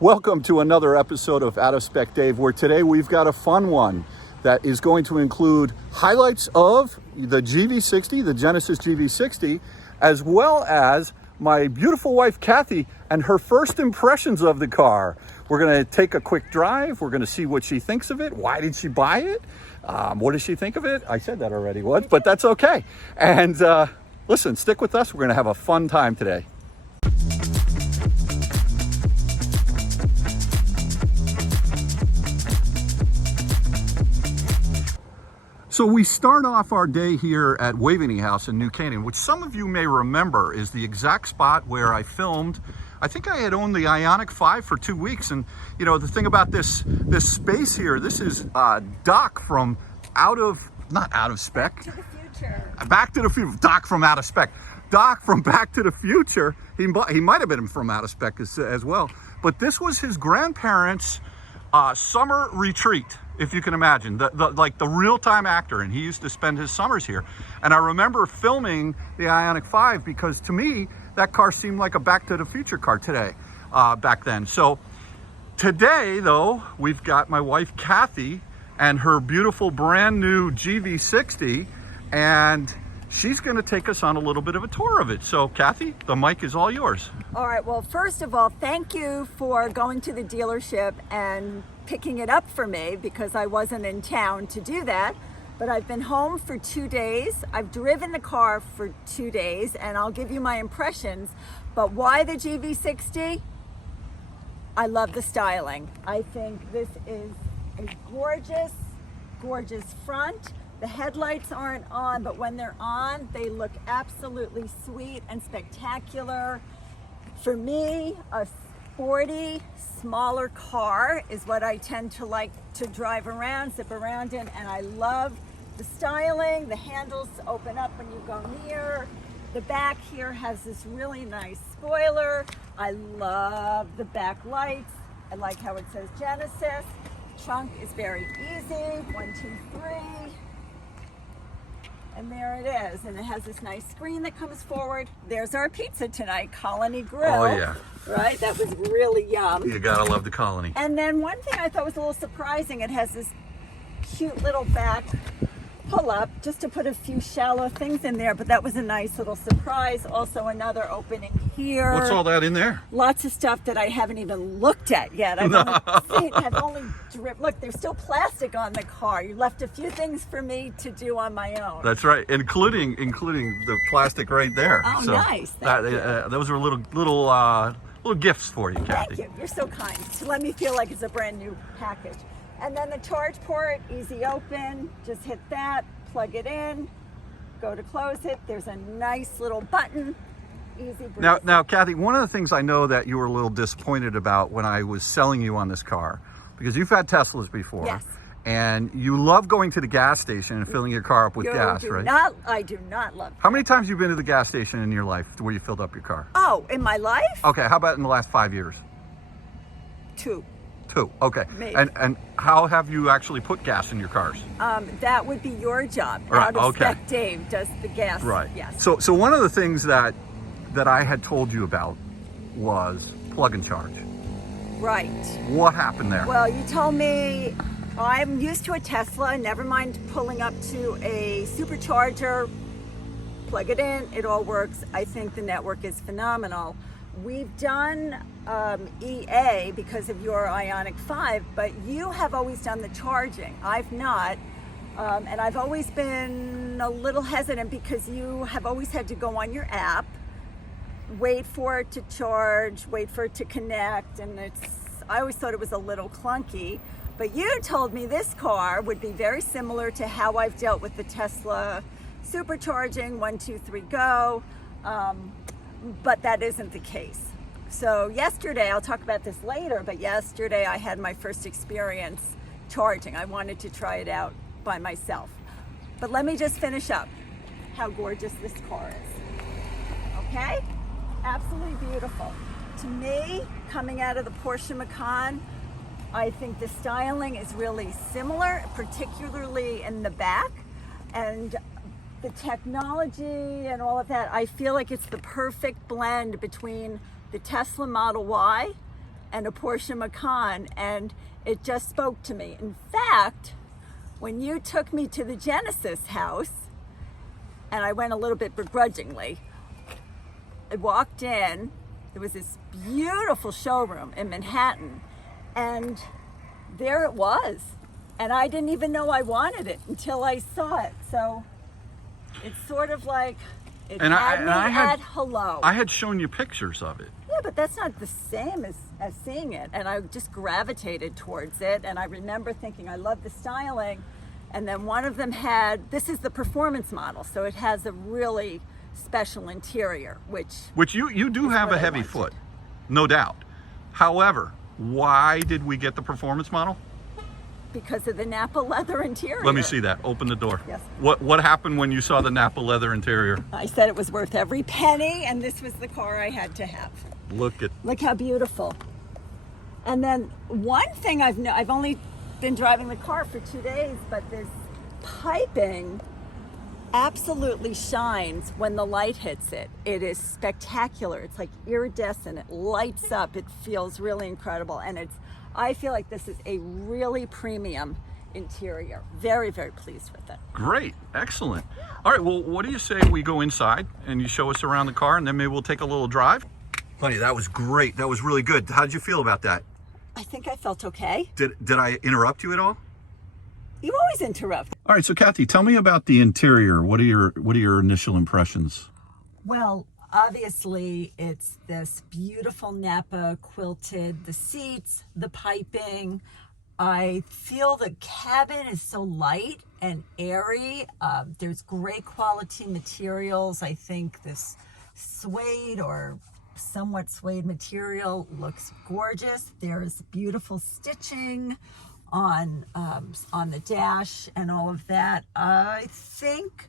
Welcome to another episode of Out of Spec Dave, where today we've got a fun one that is going to include highlights of the GV60, the Genesis GV60, as well as my beautiful wife, Kathy, and her first impressions of the car. We're going to take a quick drive. We're going to see what she thinks of it. Why did she buy it? What does she think of it? I said that already, but that's okay. And listen, stick with us. We're going to have a fun time today. So we start off our day here at Waveney House in New Canaan, which some of you may remember is the exact spot where I filmed. I think I had owned the Ioniq 5 for 2 weeks. And you know, the thing about this space here, this is Doc from not Out of Spec. Back to the Future. Back to the Future. Doc from Out of Spec. Doc from Back to the Future. He might have been from Out of Spec as well. But this was his grandparents' summer retreat, if you can imagine, like the real-time actor, and he used to spend his summers here. And I remember filming the Ioniq 5 because to me that car seemed like a Back to the Future car back then. So today, though, we've got my wife Kathy and her beautiful brand new GV60, and she's going to take us on a little bit of a tour of it. So Kathy, the mic is all yours. All right, well, first of all, thank you for going to the dealership and picking it up for me, because I wasn't in town to do that. But I've been home for 2 days. I've driven the car for 2 days, and I'll give you my impressions. But why the GV60? I love the styling. I think this is a gorgeous front. The headlights aren't on, but when they're on, they look absolutely sweet and spectacular. For me, a sporty, smaller car is what I tend to like to drive around, zip around in, and I love the styling. The handles open up when you go near. The back here has this really nice spoiler. I love the back lights. I like how it says Genesis. Trunk is very easy, 1, 2, 3. And there it is, and it has this nice screen that comes forward. There's our pizza tonight, Colony Grill. Oh yeah. Right, that was really yum. You gotta love the Colony. And then one thing I thought was a little surprising, it has this cute little back pull-up just to put a few shallow things in there, but that was a nice little surprise. Also another opening here. What's all that in there? Lots of stuff that I haven't even looked at yet. I've only dripped. Look, there's still plastic on the car. You left a few things for me to do on my own. That's right, including the plastic right there. Oh, so nice. Those are little gifts for you, Kathy. Thank you. You're so kind to let me feel like it's a brand new package. And then the charge port, easy open. Just hit that, plug it in, go to close it. There's a nice little button. Easy breezy. Now, Kathy, one of the things I know that you were a little disappointed about when I was selling you on this car, because you've had Teslas before. Yes. And you love going to the gas station and filling your car up with gas, right? I do not love that. How many times have you been to the gas station in your life where you filled up your car? Oh, in my life? Okay, how about in the last 5 years? 2. 2, okay. Maybe. And how have you actually put gas in your cars? That would be your job. Right, Out of okay. Spec Dave does the gas. Right. Yes. So one of the things that I had told you about was plug and charge. Right. What happened there? Well, you told me I'm used to a Tesla, never mind pulling up to a supercharger, plug it in, it all works. I think the network is phenomenal. We've done EA because of your Ioniq 5, but you have always done the charging. I've not. And I've always been a little hesitant because you have always had to go on your app, wait for it to charge, wait for it to connect, and I always thought it was a little clunky. But you told me this car would be very similar to how I've dealt with the Tesla supercharging, 1, 2, 3, go. But that isn't the case. So yesterday, I'll talk about this later, but yesterday I had my first experience charging. I wanted to try it out by myself. But let me just finish up how gorgeous this car is. Okay? Absolutely beautiful. To me, coming out of the Porsche Macan, I think the styling is really similar, particularly in the back. And the technology and all of that, I feel like it's the perfect blend between the Tesla Model Y and a Porsche Macan, and it just spoke to me. In fact, when you took me to the Genesis house, and I went a little bit begrudgingly, I walked in, there was this beautiful showroom in Manhattan, and there it was. And I didn't even know I wanted it until I saw it. So it's sort of like it had hello. I had shown you pictures of it. Yeah, but that's not the same as seeing it. And I just gravitated towards it. And I remember thinking, I love the styling. And then one of them had, this is the performance model, so it has a really special interior, which you do have a heavy foot, no doubt. However, why did we get the performance model? Because of the Napa leather interior. Let me see that. Open the door. Yes. What happened when you saw the Napa leather interior? I said it was worth every penny, and this was the car I had to have. Look how beautiful. And then one thing I've only been driving the car for 2 days, but this piping absolutely shines when the light hits it. It is spectacular. It's like iridescent. It lights up. It feels really incredible, and I feel like this is a really premium interior. Very, very pleased with it. Great. Excellent. All right, well, what do you say we go inside and you show us around the car, and then maybe we'll take a little drive? Honey, that was great. That was really good. How did you feel about that? I think I felt okay. Did I interrupt you at all? You always interrupt. All right, so Kathy, tell me about the interior. What are your initial impressions? Well, obviously, it's this beautiful Napa quilted, the seats, the piping. I feel the cabin is so light and airy. There's great quality materials. I think this suede or somewhat suede material looks gorgeous. There's beautiful stitching on the dash and all of that. I think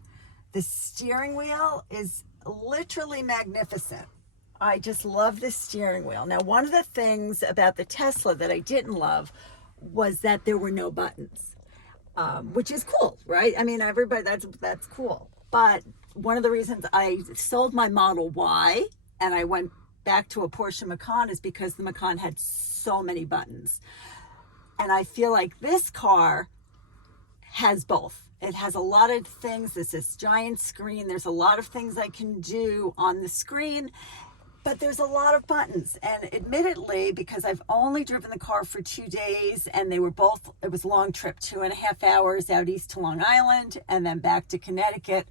the steering wheel is literally magnificent. I just love the steering wheel. Now, one of the things about the Tesla that I didn't love was that there were no buttons, which is cool, right? I mean, everybody, that's cool. But one of the reasons I sold my Model Y and I went back to a Porsche Macan is because the Macan had so many buttons. And I feel like this car has both. It has a lot of things. There's this giant screen. There's a lot of things I can do on the screen, but there's a lot of buttons. And admittedly, because I've only driven the car for 2 days and it was a long trip, 2.5 hours out east to Long Island and then back to Connecticut.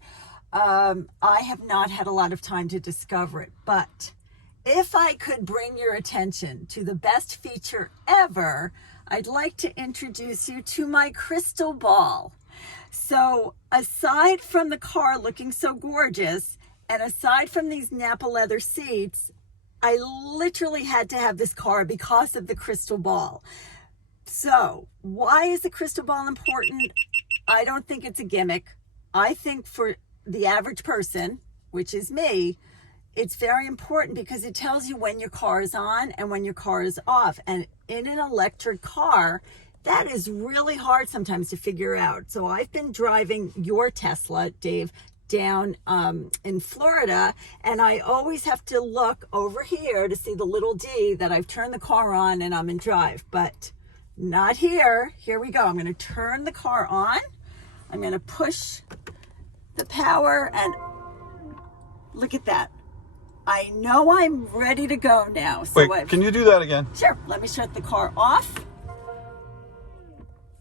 I have not had a lot of time to discover it, but if I could bring your attention to the best feature ever, I'd like to introduce you to my crystal ball. So aside from the car looking so gorgeous, and aside from these Napa leather seats, I literally had to have this car because of the crystal ball. So why is the crystal ball important? I don't think it's a gimmick. I think for the average person, which is me, it's very important because it tells you when your car is on and when your car is off. And in an electric car, that is really hard sometimes to figure out. So I've been driving your Tesla, Dave, down in Florida, and I always have to look over here to see the little D that I've turned the car on and I'm in drive, but not here. Here we go. I'm going to turn the car on. I'm going to push the power and look at that. I know I'm ready to go now. So wait, can you do that again? Sure. Let me shut the car off.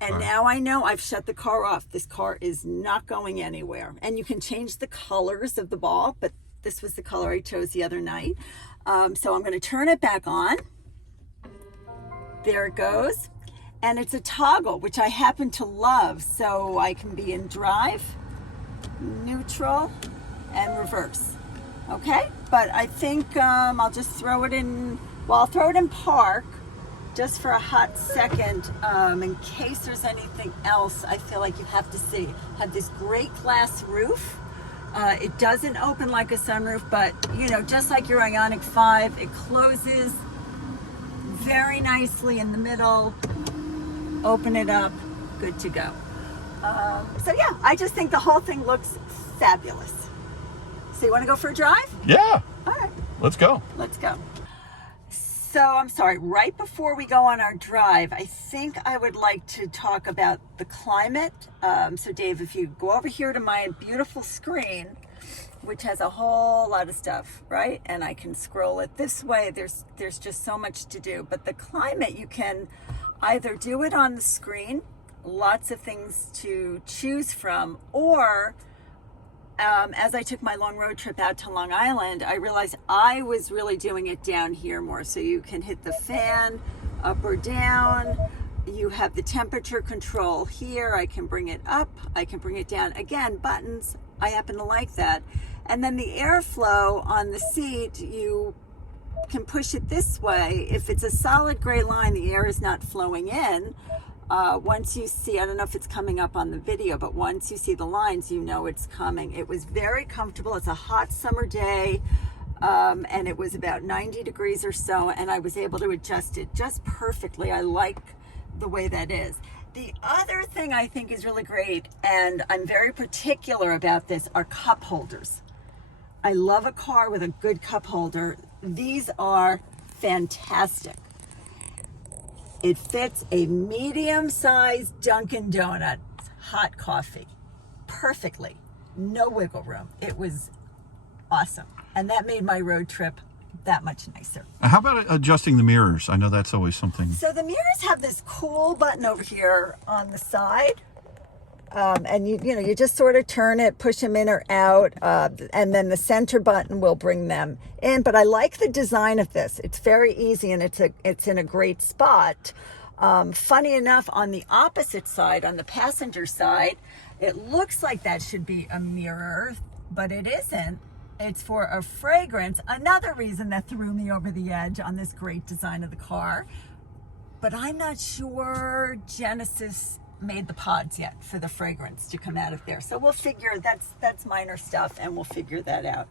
And now I know I've shut the car off. This car is not going anywhere. And you can change the colors of the ball, but this was the color I chose the other night. So I'm going to turn it back on. There it goes. And it's a toggle, which I happen to love. So I can be in drive, neutral, and reverse. Okay, but I think I'll just throw it in, well, I'll throw it in park just for a hot second in case there's anything else I feel like you have to see. Have this great glass roof. It doesn't open like a sunroof, but you know, just like your Ioniq 5, it closes very nicely in the middle. Open it up, good to go. So yeah, I just think the whole thing looks fabulous. So you want to go for a drive? Yeah. All right. Let's go. Let's go. So I'm sorry, right before we go on our drive, I think I would like to talk about the climate. So Dave, if you go over here to my beautiful screen, which has a whole lot of stuff, right? And I can scroll it this way. There's just so much to do. But the climate, you can either do it on the screen, lots of things to choose from, or as I took my long road trip out to Long Island, I realized I was really doing it down here more. So you can hit the fan up or down. You have the temperature control here. I can bring it up. I can bring it down. Again, buttons. I happen to like that. And then the airflow on the seat, you can push it this way. If it's a solid gray line, the air is not flowing in. Once you see, I don't know if it's coming up on the video, but once you see the lines, you know it's coming. It was very comfortable. It's a hot summer day, and it was about 90 degrees or so, and I was able to adjust it just perfectly. I like the way that is. The other thing I think is really great, and I'm very particular about this, are cup holders. I love a car with a good cup holder. These are fantastic. It fits a medium-sized Dunkin' Donuts hot coffee perfectly. No wiggle room. It was awesome. And that made my road trip that much nicer. How about adjusting the mirrors? I know that's always something. So the mirrors have this cool button over here on the side. And you just sort of turn it, push them in or out, and then the center button will bring them in. But I like the design of this. It's very easy, and it's in a great spot. Funny enough, on the opposite side, on the passenger side, it looks like that should be a mirror, but it isn't. It's for a fragrance. Another reason that threw me over the edge on this great design of the car. But I'm not sure Genesis made the pods yet for the fragrance to come out of there. So we'll figure, that's minor stuff, and we'll figure that out.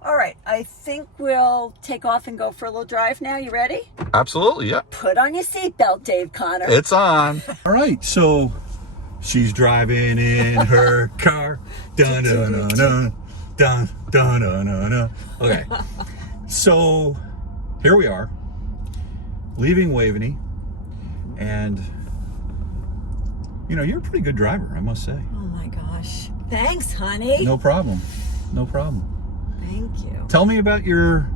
All right, I think we'll take off and go for a little drive now. You ready? Absolutely, yeah. Put on your seatbelt, Dave Connor. It's on. All right, so she's driving in her car. Dun dun dun dun dun dun dun dun dun. Okay, so here we are, leaving Waveney, and you're a pretty good driver, I must say. Oh my gosh. Thanks, honey. No problem. No problem. Thank you. Tell me about your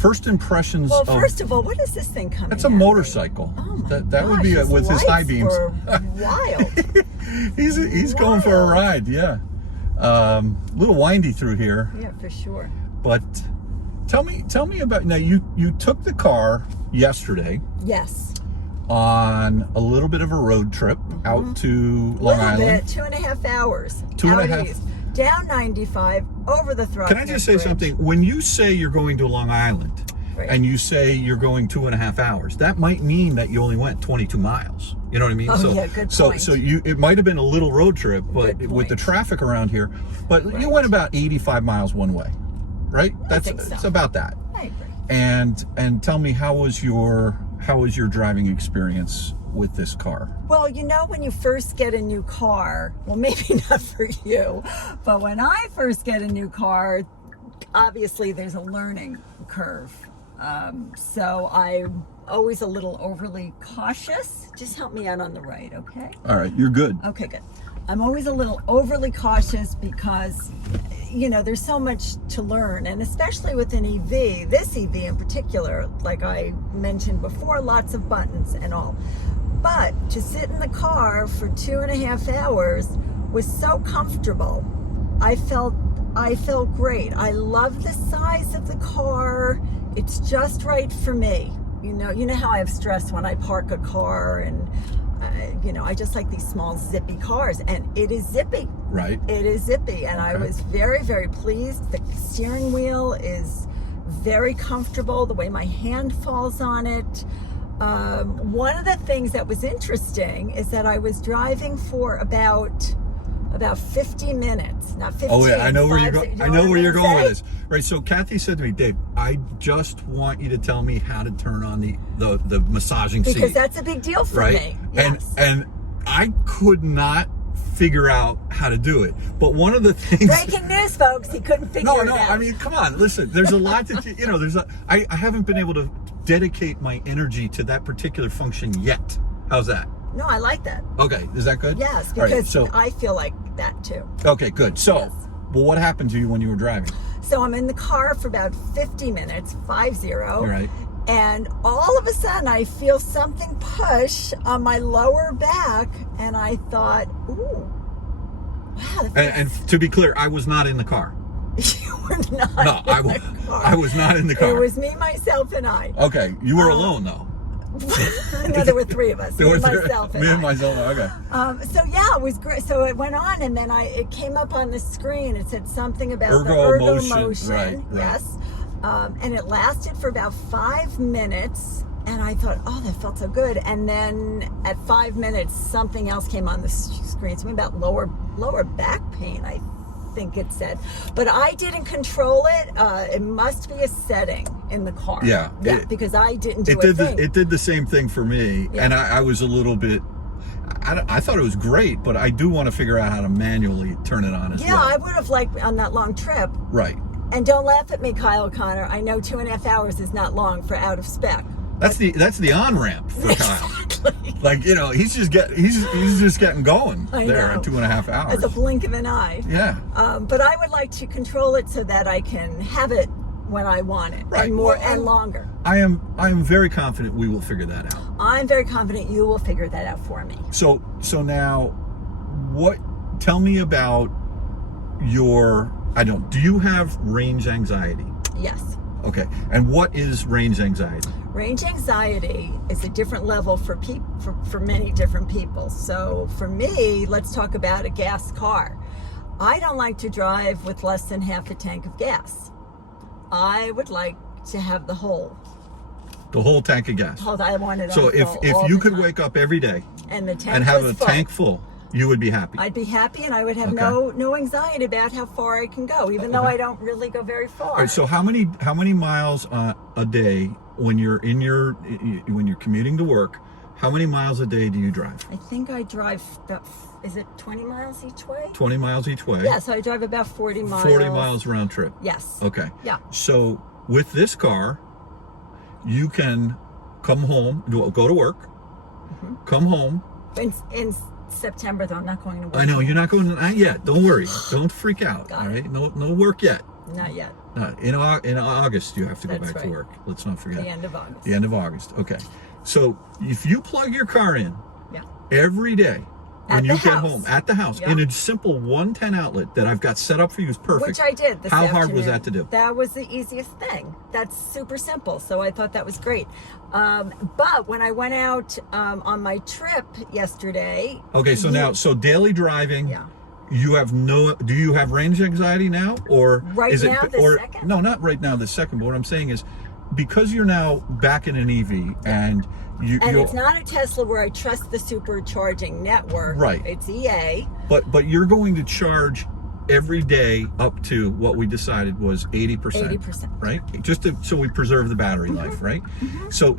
first impressions. Well, first of all, what is this thing coming? That's a motorcycle. Oh my that gosh, would be with his high beams. Wild. He's going for a ride, yeah. A little windy through here. Yeah, for sure. But tell me about, now you took the car yesterday. Yes. On a little bit of a road trip out to Long Island. 2.5 hours. 2.5. East, down 95, over the Throckmorton Can I just say Bridge. something? When you say you're going to Long Island, right, and you say you're going 2.5 hours, that might mean that you only went 22 miles. You know what I mean? Oh, yeah, good point. So it might have been a little road trip, but with the traffic around here, but right, you went about 85 miles one way, right? I think so. It's about that. I agree. And tell me, how was your driving experience with this car? Well, when you first get a new car, well, maybe not for you, but when I first get a new car, obviously there's a learning curve. So I'm always a little overly cautious. Just help me out on the right, okay? All right, you're good. Okay, good. I'm always a little overly cautious because, there's so much to learn, and especially with an EV, this EV in particular, like I mentioned before, lots of buttons and all. But to sit in the car for 2.5 hours was so comfortable. I felt great. I love the size of the car. It's just right for me. You know how I have stress when I park a car, and I just like these small zippy cars, and it is zippy. Right. It is zippy, and I was very, very pleased. The steering wheel is very comfortable, the way my hand falls on it. One of the things that was interesting is that I was driving for about 50 minutes, not 15. Oh yeah, I know where you're going. I know where you're going with this. Right. So Kathy said to me, Dave, I just want you to tell me how to turn on the massaging seat, because that's a big deal for me. Yes. And I could not figure out how to do it. But one of the things, breaking news, folks, he couldn't figure it out. I mean, come on, listen. There's a lot to I haven't been able to dedicate my energy to that particular function yet. How's that? No, I like that. Okay, is that good? Yes, All right, because so I feel like that too. okay, good. So, Yes. well, what happened to you when you were driving? So I'm in the car for about 50 minutes, 50. Right. And all of a sudden I feel something push on my lower back, and I thought, ooh, wow. And to be clear, I was not in the car. You were not No, in the car. I was not in the car. It was me, myself, and I. Okay, you were alone though. No, there were three of us. There Me, were myself, and me and I. myself. Okay. So yeah, it was great. So it went on, and then it came up on the screen. It said something about the Ergo ergo motion. motion. Right. Yes. And it lasted for about 5 minutes, and I thought, oh, that felt so good. And then at 5 minutes, something else came on the screen, something about lower back pain, I think it said. But I didn't control it. It must be a setting in the car. Yeah. Because I didn't do It did the same thing for me, Yeah. and I was a little bit. I thought it was great, but I do want to figure out how to manually turn it on as well. Yeah, I would have liked on that long trip. Right. And don't laugh at me, Kyle Connor. I know 2.5 hours is not long for Out of Spec. That's the on ramp for Kyle. Exactly. Like, he's just getting going I there know. in 2.5 hours. It's a blink of an eye. Yeah. But I would like to control it so that I can have it when I want it, Right. and more Well, and longer. I am very confident we will figure that out. I'm very confident you will figure that out for me. So now, tell me about do you have range anxiety? Yes. Okay. And what is range anxiety? Range anxiety is a different level for many different people. So for me, let's talk about a gas car. I don't like to drive with less than half a tank of gas. I would like to have the whole tank of gas. I want it So on if full all you the could time. wake up every day and the tank and have was a full, tank full, you would be happy. I'd be happy, and I would have Okay. no anxiety about how far I can go, even though Okay. I don't really go very far. All right, so how many miles a day when you're commuting to work? How many miles a day do you drive? I think I drive about, is it 20 miles each way? 20 miles each way. Yeah, so I drive about 40 miles. 40 miles round trip. Yes. Okay. Yeah. So with this car, you can come home, go to work, come home. In September, though, I'm not going to work. I know you're not going not yet. Don't worry. Don't freak out. Got all it. right. No work yet. Not yet. In August you have to go That's back to right. work. Let's not forget. The end of August. The end of August. Okay. So if you plug your car in Yeah. every day when At you the get house. home at the house Yeah. in a simple 110 outlet that I've got set up for you is perfect. Which I did this How hard was afternoon. that to do? That was the easiest thing. That's super simple. So I thought that was great. But when I went out on my trip yesterday. Okay, so daily driving. Yeah. Do you have range anxiety now, or Right is now, it this or second? no, not right now this second, but what I'm saying is because you're now back in an EV and And it's not a Tesla where I trust the supercharging network. Right. It's EA. but you're going to charge every day up to what we decided was 80%. 80%. Right? So we preserve the battery life, right? So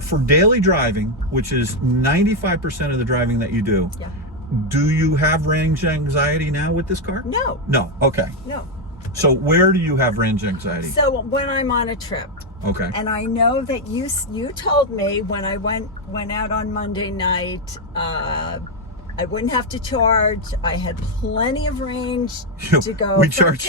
for daily driving, which is 95% of the driving that you do, Yeah. do you have range anxiety now with this car? No. No. Okay. No. So where do you have range anxiety? So when I'm on a trip, Okay. and I know that you told me when I went out on Monday night, I wouldn't have to charge. I had plenty of range to go. We from charge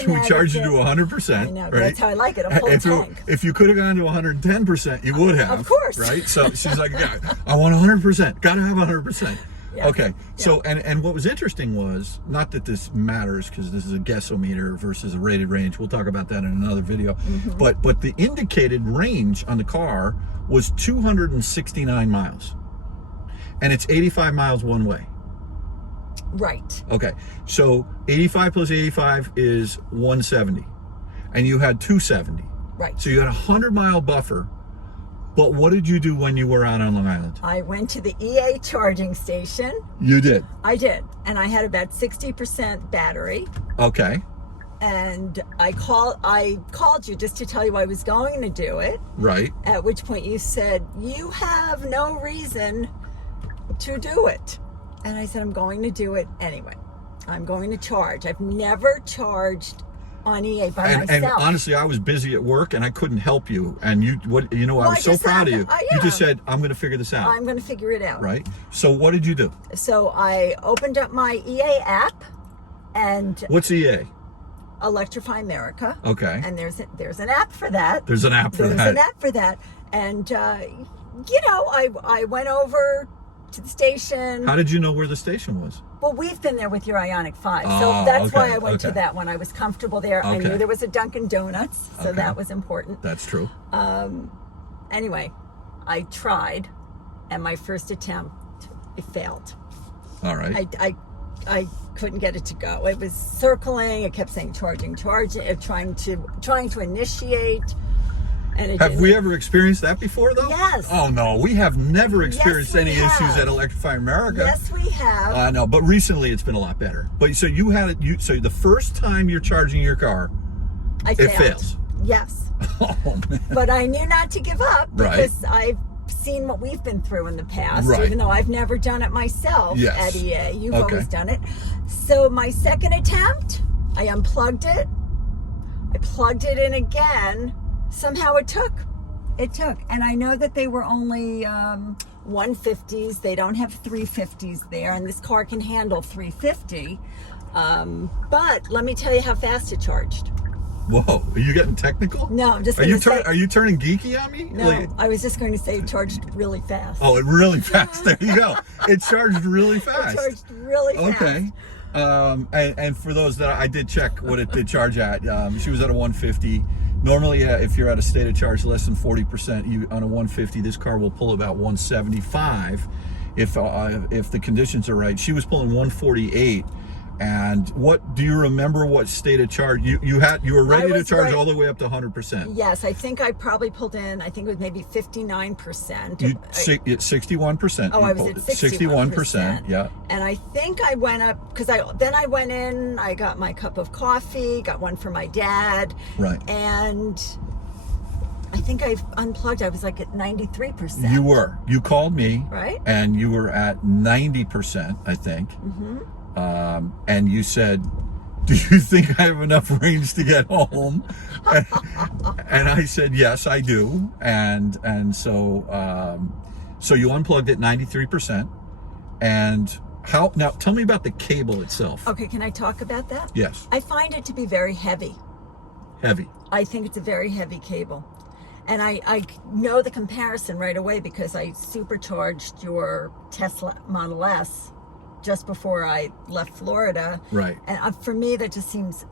you to Connecticut. 100%. I know, right? that's how I like it. A full tank. If you could have gone to 110%, you would have. Of course. Right? So she's like, yeah, I want 100%. Got to have 100%. Yeah. Okay. So, and what was interesting was, not that this matters because this is a guessometer versus a rated range. We'll talk about that in another video. Mm-hmm. But the indicated range on the car was 269 miles. And it's 85 miles one way. Right. Okay, so 85 plus 85 is 170, and you had 270. Right. So you had a 100-mile buffer, but what did you do when you were out on Long Island? I went to the EA charging station. You did. I did. And I had about 60% battery. Okay, And I called you just to tell you I was going to do it. right. At which point you said, you have no reason to do it. And I said, I'm going to do it anyway. I'm going to charge. I've never charged on EA by And myself. honestly, I was busy at work and I couldn't help you. And I was so proud of you. You just said, I'm going to figure this out. I'm going to figure it out. Right. So what did you do? So I opened up my EA app, and what's EA? Electrify America. Okay. And there's an app for that. There's an app for that. There's an app for that. And I went over to the station. How did you know where the station was? Well, we've been there with your Ioniq 5, Oh, so that's why okay, I went to okay. that one. I was comfortable there. I Okay. knew there was a Dunkin' Donuts, so Okay. that was important. That's true. Anyway, I tried, and my first attempt, it failed. All right. I couldn't get it to go. It was circling. It kept saying charging, trying to initiate. And it Have didn't. we ever experienced that before, though? Yes. Oh, no. We have never experienced we any issues have. at Electrify America. Yes, we have. I know, but recently it's been a lot better. But so you had it. So the first time you're charging your car, I it failed. fails. Yes. Oh, man. But I knew not to give up Right. because I've seen what we've been through in the past, Right. even though I've never done it myself Yes. at EA. You've Okay. always done it. So my second attempt, I unplugged it. I plugged it in again. Somehow it took. And I know that they were only 150s. They don't have 350s there, and this car can handle 350. But let me tell you how fast it charged. Whoa. Are you getting technical? No, I'm just Are going you to say... Are you turning geeky on me? No, Like- I was just going to say it charged really fast. Oh, it really fast. There you go. It charged really It fast. charged really fast. Okay. And for those that I did check what it did charge at, she was at a 150. Normally, if you're at a state of charge less than 40%, on a 150, this car will pull about 175 if the conditions are right. She was pulling 148. And what do you remember? What state of charge you were ready to charge all the way up to 100%? Yes, I think I probably pulled in. I think it was maybe 59%. It's 61%. Oh, I was at 61%. Yeah. And I think I went up because I went in. I got my cup of coffee. Got one for my dad. Right. And I think I unplugged. I was like at 93%. You were. You called me. Right. And you were at 90%, I think. Mm-hmm. And you said, do you think I have enough range to get home? And I said, yes, I do. And so you unplugged at 93%. And now tell me about the cable itself. Okay, can I talk about that? Yes. I find it to be very heavy. Heavy. I think it's a very heavy cable. And I know the comparison right away because I supercharged your Tesla Model S just before I left Florida. Right. And for me, that just seems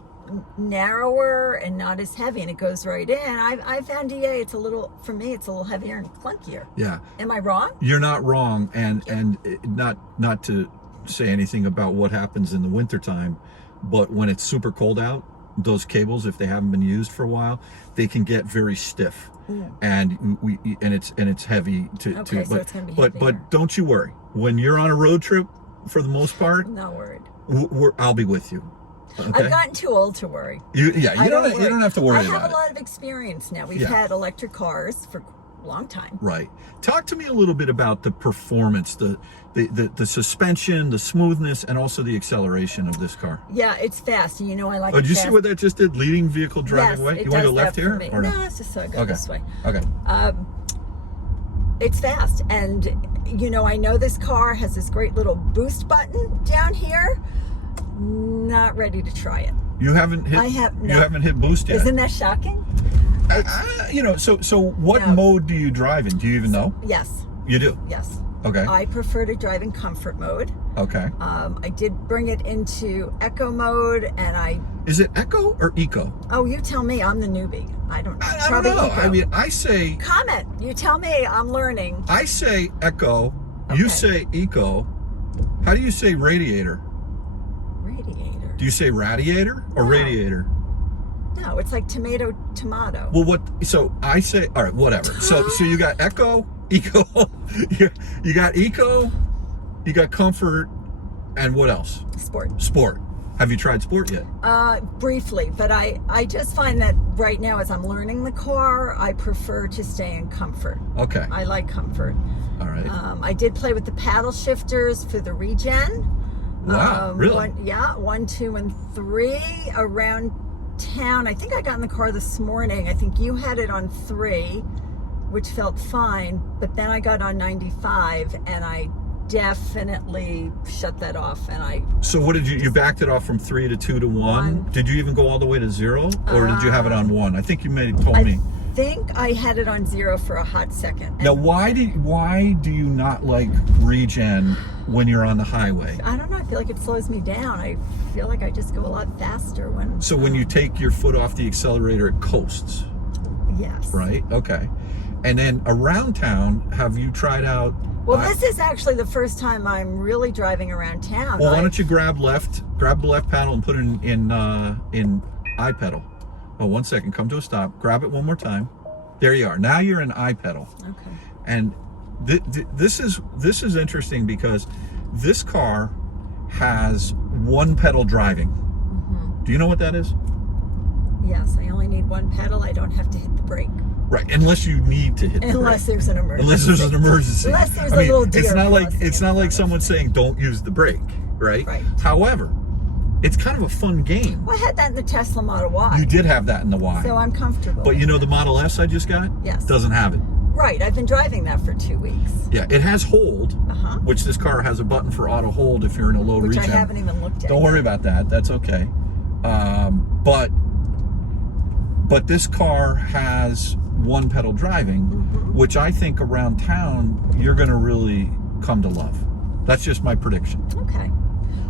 narrower and not as heavy, and it goes right in. I found EA, it's a little heavier and clunkier. Yeah. Am I wrong? You're not wrong. And not to say anything about what happens in the wintertime, but when it's super cold out, those cables, if they haven't been used for a while, they can get very stiff. And it's heavy So it's gonna be but heavier. don't you worry. When you're on a road trip, for the most part, I'm not worried. I'll be with you. Okay? I've gotten too old to worry. You don't have to worry I about have it. a lot of experience now. We've had electric cars for a long time. Right. Talk to me a little bit about the performance, the suspension, the smoothness, and also the acceleration of this car. Yeah, it's fast. And I like. Oh, did you fast. see what that just did? Leading vehicle driving Yes, way. it You want to does go left that here for me. or No, it's just so I go this way. Okay. It's fast, and I know this car has this great little boost button down here. Not ready to try it. You haven't hit. You haven't hit boost yet. Isn't that shocking? So what mode do you drive in? Do you even know? Yes. You do. Yes. Okay. I prefer to drive in comfort mode. Okay. I did bring it into eco mode, and Is it eco or eco? Oh, you tell me. I'm the newbie. I don't know. I don't Probably know. eco. I mean, I say. Comment. You tell me. I'm learning. I say eco. Okay. You say eco. How do you say radiator? Radiator. Do you say radiator or No. radiator? No, it's like tomato. Well, what? So I say, all right, whatever. So you got eco, you got eco, you got comfort, and what else? Sport. Sport. Have you tried sport yet? Briefly, but I just find that right now, as I'm learning the car, I prefer to stay in comfort. Okay. I like comfort. All right. I did play with the paddle shifters for the regen. Wow, really? 1, 2, and 3 around town, I think I got in the car this morning. I think you had it on 3, which felt fine. But then I got on 95 and I definitely shut that off. And So what did you backed it off from 3 to 2 to 1? One. Did you even go all the way to 0? Or did you have it on 1? I think you may have told me. I think I had it on 0 for a hot second. Now, why do you not like regen when you're on the highway? I don't know. I feel like it slows me down. I feel like I just go a lot faster when. So when you take your foot off the accelerator, it coasts, Yes. right? Okay. And then around town, have you tried out? Well, this is actually the first time I'm really driving around town. Well, why don't you grab the left pedal and put it in I pedal. Oh, 1 second. Come to a stop. Grab it one more time. There you are. Now you're in I pedal. Okay. And this is interesting because this car has one pedal driving. Mm-hmm. Do you know what that is? Yes, I only need one pedal. I don't have to hit the brake. Right, unless you need to hit the Unless brake. there's an emergency. Unless there's an emergency. Unless there's a little deer it's not like crossing. someone saying don't use the brake, right? Right. However, it's kind of a fun game. Well, I had that in the Tesla Model Y. You did have that in the Y. So I'm comfortable. But you know the Model S I just got? Yes. Doesn't have it. Right, I've been driving that for 2 weeks. Yeah, it has hold, Uh-huh. which this car has a button for auto hold if you're in a low Which regen. I haven't even looked at. Don't worry about that. That's okay. But this car has one pedal driving, Mm-hmm. which I think around town you're going to really come to love. That's just my prediction. Okay.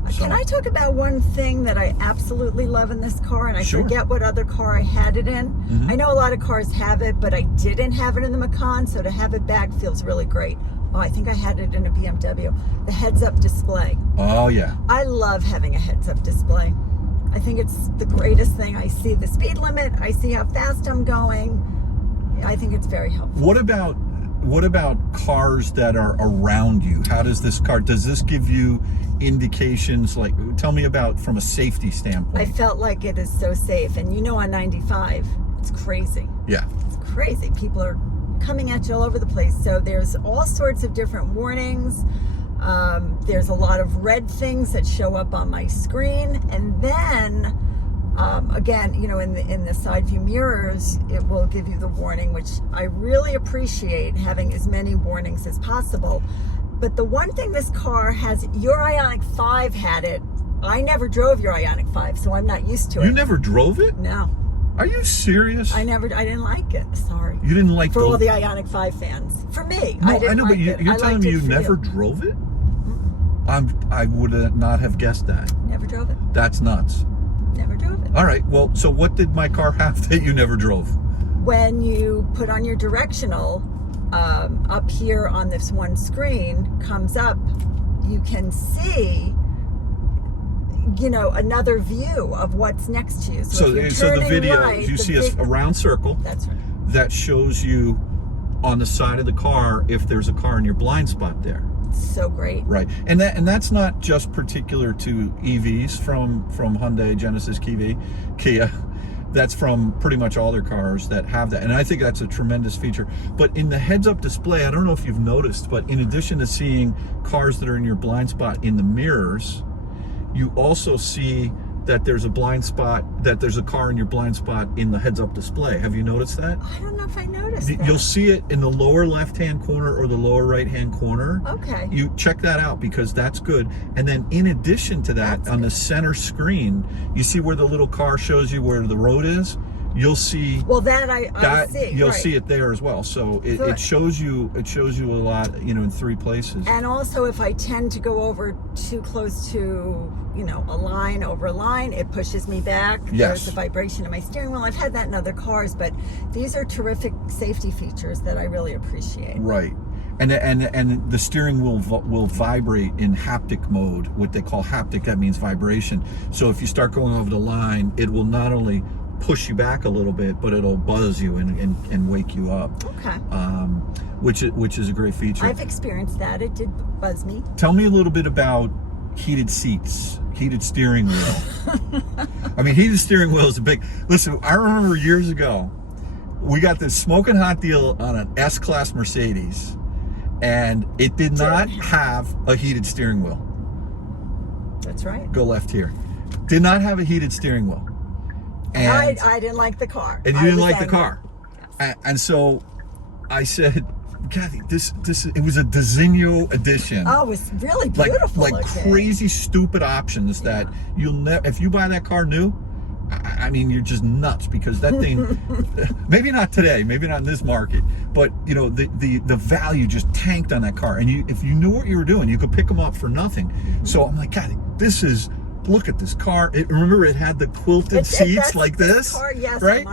So- Can I talk about one thing that I absolutely love in this car, and I Sure. forget what other car I had it in? Mm-hmm. I know a lot of cars have it, but I didn't have it in the Macan, so to have it back feels really great. Oh, I think I had it in a BMW. The heads-up display. Oh yeah. I love having a heads-up display. I think it's the greatest thing. I see the speed limit. I see how fast I'm going. I think it's very helpful. What about cars that are around you? How does this give you indications? Like, tell me about from a safety standpoint. I felt like it is so safe. And you know, on 95, it's crazy. Yeah. It's crazy. People are coming at you all over the place. So there's all sorts of different warnings. There's a lot of red things that show up on my screen. And then, again, you know, in the side view mirrors, it will give you the warning, which I really appreciate, having as many warnings as possible. But the one thing this car has, your Ioniq 5 had it. I never drove your Ioniq 5, so I'm not used to it. You never drove it? No, Are you serious? I didn't like it. Sorry. You didn't like For all the Ioniq 5 fans. For me, I didn't know, like but it. you're I telling liked me it you for never drove it? I would not have guessed that. Never drove it. That's nuts. Never drove it. All right, well, so what did my car have that you never drove? When you put on your directional, up here on this one screen comes up, you can see, you know, another view of what's next to you. So if you're the turning video, right, you the see a round circle That's right. that shows you on the side of the car if there's a car in your blind spot there. So great. Right, and that's not just particular to EVs from Hyundai, Genesis, Kia. That's from pretty much all their cars that have that, and I think that's a tremendous feature. But in the heads-up display, I don't know if you've noticed, but in addition to seeing cars that are in your blind spot in the mirrors, you also see that there's a blind spot, that there's a car in your blind spot in the heads-up display. Have you noticed that? I don't know if I noticed that. You'll see it in the lower left-hand corner or the lower right-hand corner. Okay. You check that out because that's good. And then in addition to that, on the center screen, you see where the little car shows you where the road is? You'll see Well, that I see. you'll right. see it there as well. So it Good. shows you a lot, you know, in 3 places. And also, if I tend to go over too close to, you know, over a line, it pushes me back. Yes. There's a vibration in my steering wheel. I've had that in other cars, but these are terrific safety features that I really appreciate. Right. And the steering wheel will vibrate in haptic mode. What they call haptic, that means vibration. So if you start going over the line, it will not only push you back a little bit, but it'll buzz you and wake you up. Okay. Which is a great feature. I've experienced that. It did buzz me. Tell me a little bit about heated seats, heated steering wheel. I mean, heated steering wheel is a big. Listen, I remember years ago, we got this smoking hot deal on an S-Class Mercedes, and it did not have a heated steering wheel. That's right. Go left here. Did not have a heated steering wheel. And I didn't like the car. And you didn't like the car. Yes. And so I said, Kathy, this it was a Designo edition. Oh, it was really beautiful. Like crazy stupid options that you'll never, if you buy that car new, I mean, you're just nuts, because that thing, maybe not today, maybe not in this market, but you know, the value just tanked on that car. And if you knew what you were doing, you could pick them up for nothing. So I'm like, Kathy, look at this car. Remember, it had the quilted seats like this, car, yes, right?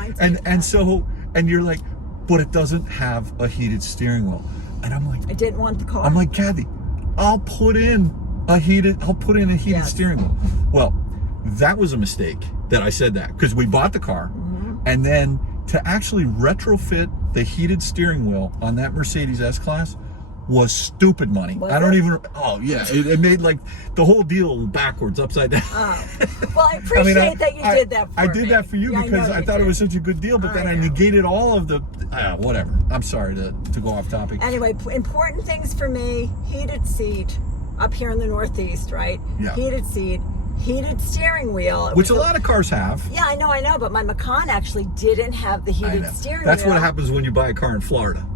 And you're like, but it doesn't have a heated steering wheel. And I'm like, I didn't want the car. I'm like, Kathy, I'll put in a heated Yes. steering wheel. Well, that was a mistake that I said that, because we bought the car, and then to actually retrofit the heated steering wheel on that Mercedes S-Class was stupid money. Was I don't it? even, oh yeah, it made like the whole deal backwards, upside down. Oh. Well, I appreciate that you did that for me. I did that for you because I thought it was such a good deal, but then I negated all of the, whatever. I'm sorry to go off topic. Anyway, important things for me: heated seat up here in the Northeast, right? Yeah. Heated seat, heated steering wheel. Which a lot of cars have. Yeah, I know, but my Macan actually didn't have the heated steering wheel. That's what happens when you buy a car in Florida.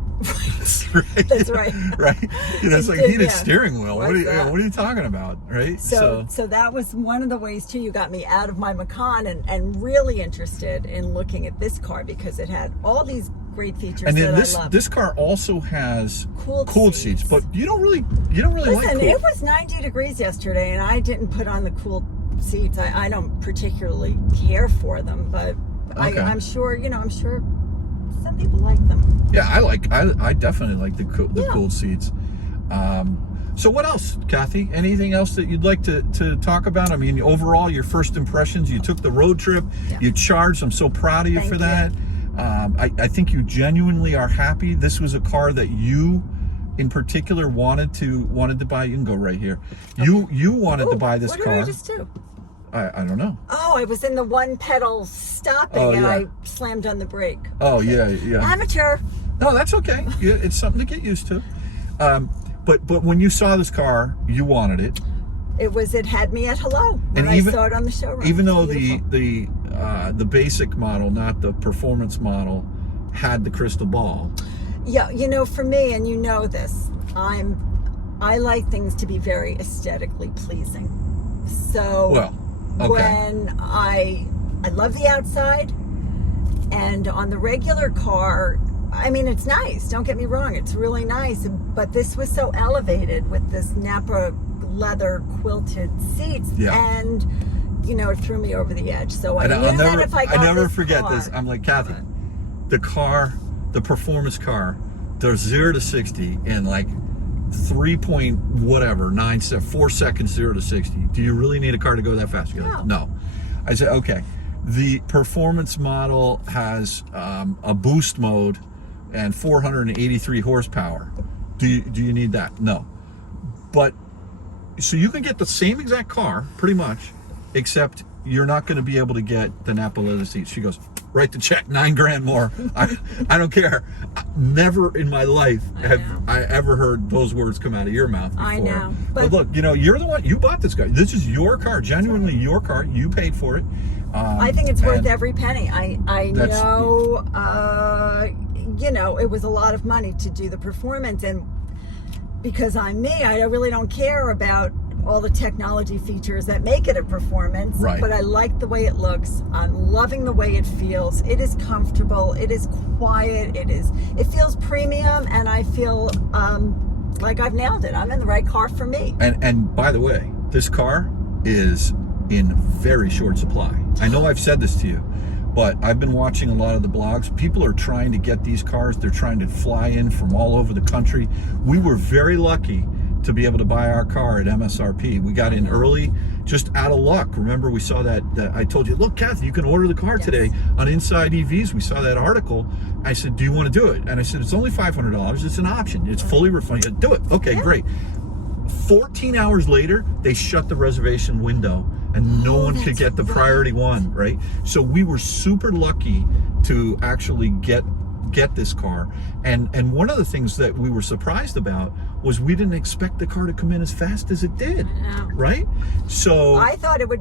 Right? That's right. Right? You know, it's like heated steering wheel. What are you talking about? Right? So that was one of the ways too you got me out of my Macan and really interested in looking at this car, because it had all these great features. And then I love. This car also has cooled seats, but you don't really Listen, like cool. It was 90 degrees yesterday, and I didn't put on the cooled seats. I don't particularly care for them, but Okay. I'm sure some people like them. Yeah, I definitely like the cooled seats. So what else, Kathy? Anything else that you'd like to talk about? I mean, overall, your first impressions. You took the road trip. Yeah. You charged. I'm so proud of you for that. I think you genuinely are happy. This was a car that you, in particular, wanted to buy. You can go right here. Okay. You wanted to buy this car. What did I just do? I don't know. Oh, I was in the one pedal stopping, and I slammed on the brake. Oh, yeah. Amateur. No, that's okay. Yeah, it's something to get used to. But when you saw this car, you wanted it. It had me at hello when I saw it on the showroom. Even though the basic model, not the performance model, had the crystal ball. Yeah, for me, and you know this, I like things to be very aesthetically pleasing. So when I love the outside, and on the regular car, I mean, it's nice, don't get me wrong, it's really nice, but this was so elevated with this Napa leather quilted seats, and it threw me over the edge. So I never forget this. I'm like, Kathy, the performance car, the 0 to 60 in like 4 seconds 0 to 60. Do you really need a car to go that fast? You're like, no. I said, okay. The performance model has a boost mode and 483 horsepower. Do you need that? No. But so you can get the same exact car, pretty much, except you're not going to be able to get the Napa leather seats. She goes, write the check, $9,000 more. I don't care. Never in my life have I ever heard those words come out of your mouth before. I know. But look, you're the one, you bought this car. This is your car, genuinely your car. You paid for it. I think it's worth every penny. I know, it was a lot of money to do the performance, and because I'm me, I really don't care about all the technology features that make it a performance, but I like the way it looks. I'm loving the way it feels. It is comfortable. It is quiet. It feels premium, and I feel like I've nailed it. I'm in the right car for me. And by the way, this car is in very short supply. I know I've said this to you, but I've been watching a lot of the blogs. People are trying to get these cars. They're trying to fly in from all over the country. We were very lucky to be able to buy our car at MSRP. We got in early, just out of luck. Remember, we saw that I told you, look, Kathy, you can order the car today on Inside EVs. We saw that article. I said, do you want to do it? And I said, it's only $500. It's an option. It's fully refunded. Do it. Okay, great. 14 hours later, they shut the reservation window, and no one could get the priority one, right? So we were super lucky to actually get this car. And one of the things that we were surprised about was we didn't expect the car to come in as fast as it did, right? So I thought it would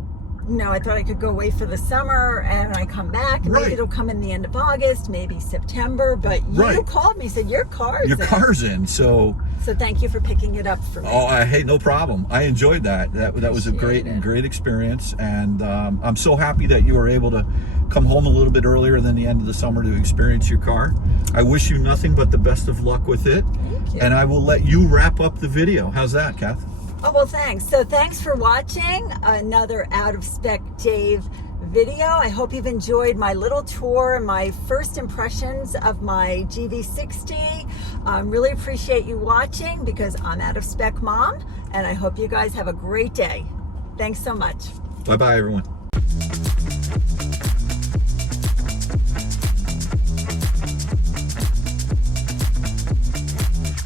I thought I could go away for the summer and I come back and Right. maybe it'll come in the end of August, maybe September. But you Right. called me, said your car's Your in. car's in, so So thank you for picking it up for me. hey, no problem. I enjoyed that. That was a Appreciate it. great experience, and I'm so happy that you were able to come home a little bit earlier than the end of the summer to experience your car. I wish you nothing but the best of luck with it. Thank you. And I will let you wrap up the video. How's that, Kath? Oh, well, thanks. So thanks for watching another Out of Spec Dave video. I hope you've enjoyed my little tour and my first impressions of my GV60. Really appreciate you watching because I'm Out of Spec Mom, and I hope you guys have a great day. Thanks so much. Bye-bye, everyone.